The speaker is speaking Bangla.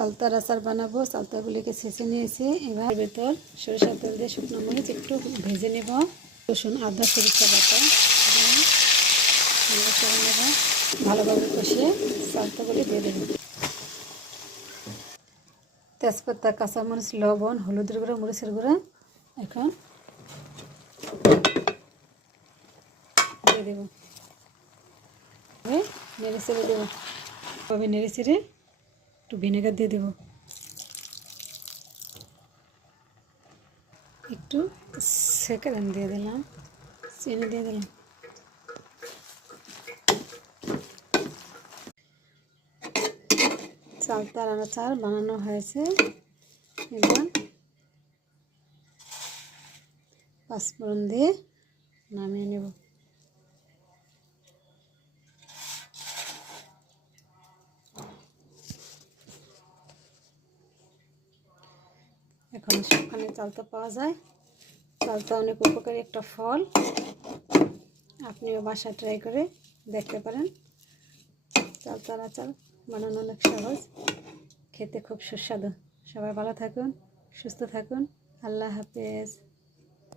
চালতার আচার বানাবো। চালতাগুলিকে ছেঁচে নিয়েছি। এবার ভেতর সরিষার তেল দিয়ে শুকনো মরিচ একটু ভেজে নেব। রসুন আদা সরিষা বাটা নেব, ভালোভাবে কষিয়ে চালতাগুলি দিয়ে দেব। তেজপাতা, কাঁচামরিচ, লবণ, হলুদের গুঁড়া, মরিচের গুঁড়া এখন দিয়ে দেব। নেড়ে চেড়ে দেবো। তবে নেড়ে চেড়ে একটু ভিনেগার দিয়ে দেবো। একটু সেকেন্ড দিয়ে দিলাম, চিনি দিয়ে দিলাম। চালতার আচার বানানো হয়েছে। এবার পাঁচফোড়ন দিয়ে নামিয়ে নেব। এখন সবখানে চালতা পাওয়া যায়। চালতা অনেক উপকারী একটা ফল। আপনিও বাসায় ট্রাই করে দেখতে পারেন। চালতার আচার বানানো অনেক সহজ, খেতে খুব সুস্বাদু। সবাই ভালো থাকুন, সুস্থ থাকুন। আল্লাহ হাফেজ।